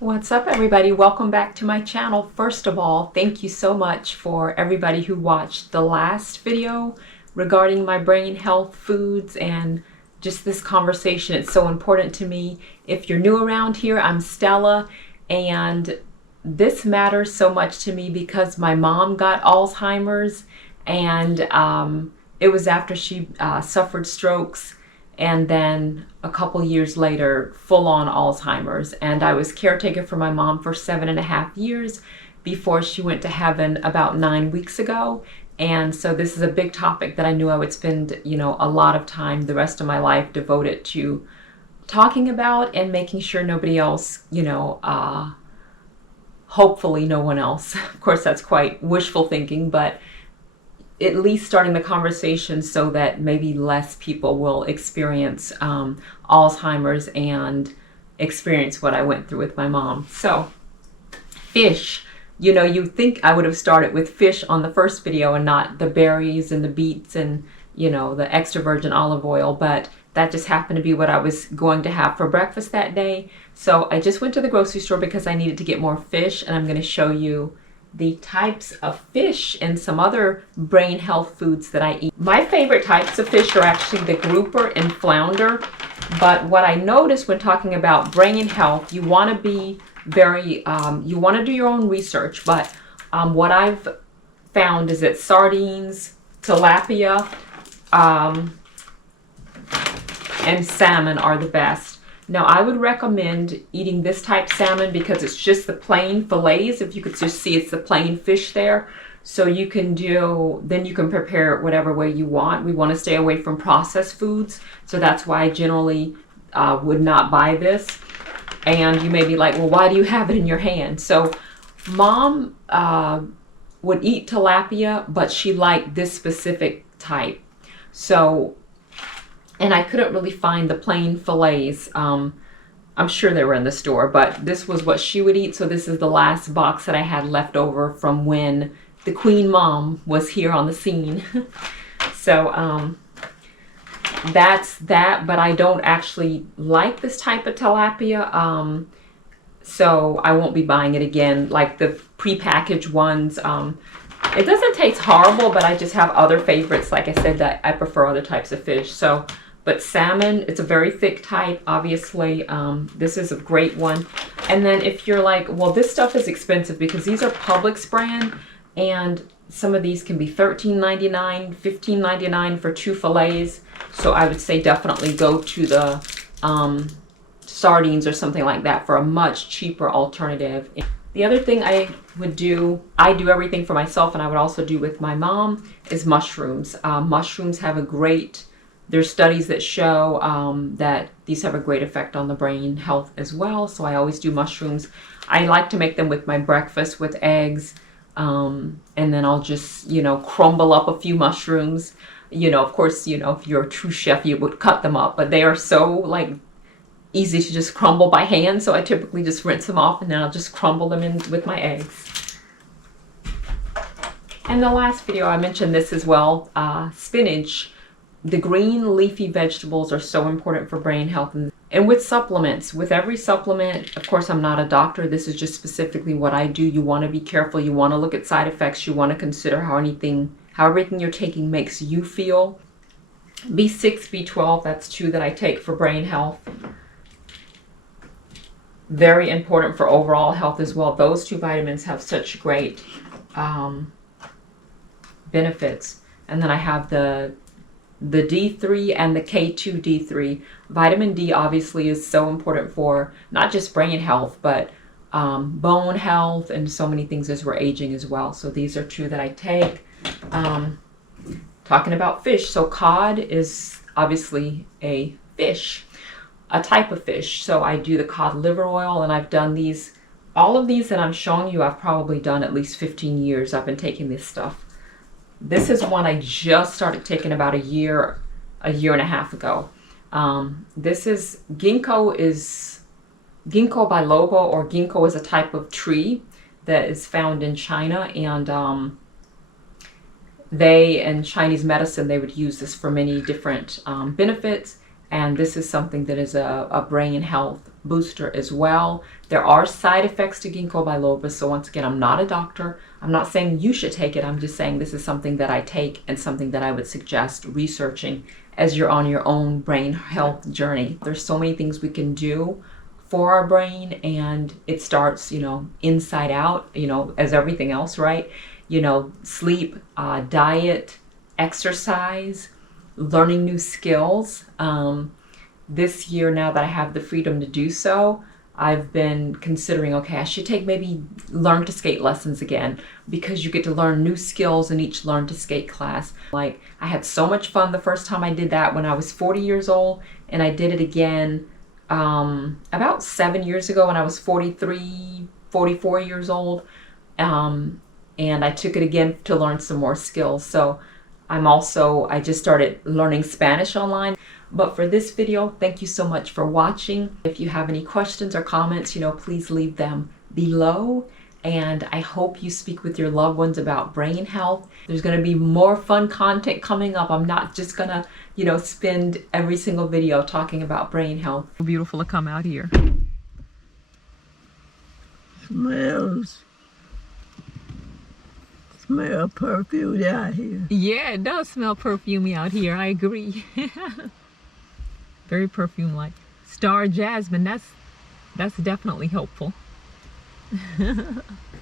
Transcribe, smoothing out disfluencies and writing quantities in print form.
What's up, everybody? Welcome back to my channel. First of all, thank you so much for everybody who watched the last video regarding my brain health foods and just this conversation. It's so important to me. If you're new around here, I'm Stella, and this matters so much to me because my mom got Alzheimer's, and it was after she suffered strokes, and then a couple years later, full-on Alzheimer's. And I was caretaker for my mom for 7.5 years before she went to heaven about 9 weeks ago. And so this is a big topic that I knew I would spend, a lot of time the rest of my life devoted to talking about and making sure nobody else, hopefully no one else. Of course, that's quite wishful thinking, but at least starting the conversation so that maybe less people will experience Alzheimer's and experience what I went through with my mom. So, fish. You think I would have started with fish on the first video and not the berries and the beets and, the extra virgin olive oil, but that just happened to be what I was going to have for breakfast that day. So I just went to the grocery store because I needed to get more fish, and I'm going to show you the types of fish and some other brain health foods that I eat. My favorite types of fish are actually the grouper and flounder, but what I noticed when talking about brain health, you want to be very, you want to do your own research, but what I've found is that sardines, tilapia, and salmon are the best. Now, I would recommend eating this type salmon because it's just the plain fillets. If you could just see, it's the plain fish there. So you can prepare it whatever way you want. We want to stay away from processed foods. So that's why I generally would not buy this. And you may be like, well, why do you have it in your hand? So Mom would eat tilapia, but she liked this specific type. So, and I couldn't really find the plain fillets. I'm sure they were in the store, but this was what she would eat. So this is the last box that I had left over from when the Queen Mom was here on the scene. So that's that, but I don't actually like this type of tilapia. So I won't be buying it again, like the prepackaged ones. It doesn't taste horrible, but I just have other favorites. Like I said, that I prefer other types of fish. So, but salmon, it's a very thick type, obviously. This is a great one. And then if you're like, well, this stuff is expensive because these are Publix brand, and some of these can be $13.99, $15.99 for 2 fillets. So I would say definitely go to the sardines or something like that for a much cheaper alternative. The other thing I would do, I do everything for myself, and I would also do with my mom, is mushrooms. Mushrooms have there's studies that show that these have a great effect on the brain health as well. So I always do mushrooms. I like to make them with my breakfast with eggs. And then I'll just, crumble up a few mushrooms. Of course, if you're a true chef, you would cut them up, but they are so easy to just crumble by hand. So I typically just rinse them off and then I'll just crumble them in with my eggs. And the last video I mentioned this as well, spinach. The green leafy vegetables are so important for brain health. And with supplements, with every supplement, of course, I'm not a doctor. This is just specifically what I do. You want to be careful. You want to look at side effects. You want to consider how everything you're taking makes you feel. B6, B12, that's 2 that I take for brain health. Very important for overall health as well. Those 2 vitamins have such great benefits. And then I have the D3 and the K2D3. Vitamin D obviously is so important for not just brain health, but bone health and so many things as we're aging as well. So these are 2 that I take. Talking about fish, so cod is obviously a fish, a type of fish. So I do the cod liver oil, and I've done these, all of these that I'm showing you, I've probably done at least 15 years. I've been taking this stuff. This is one I just started taking about a year and a half ago. This is ginkgo biloba, or ginkgo is a type of tree that is found in China, and in Chinese medicine, they would use this for many different benefits. And this is something that is a brain health booster as well. There are side effects to ginkgo biloba, so once again, I'm not a doctor. I'm not saying you should take it. I'm just saying this is something that I take and something that I would suggest researching as you're on your own brain health journey. There's so many things we can do for our brain, and it starts, inside out, as everything else, right? Sleep, diet, exercise, learning new skills. This year, now that I have the freedom to do so, I've been considering, okay, I should take maybe learn to skate lessons again, because you get to learn new skills in each learn to skate class. Like, I had so much fun the first time I did that when I was 40 years old, and I did it again about 7 years ago when I was 43, 44 years old. And I took it again to learn some more skills. So I just started learning Spanish online. But for this video, thank you so much for watching. If you have any questions or comments, please leave them below. And I hope you speak with your loved ones about brain health. There's going to be more fun content coming up. I'm not just going to, spend every single video talking about brain health. Beautiful to come out here. Smell perfume out here. Yeah, it does smell perfumey out here. I agree. Very perfume-like. Star jasmine, that's definitely helpful.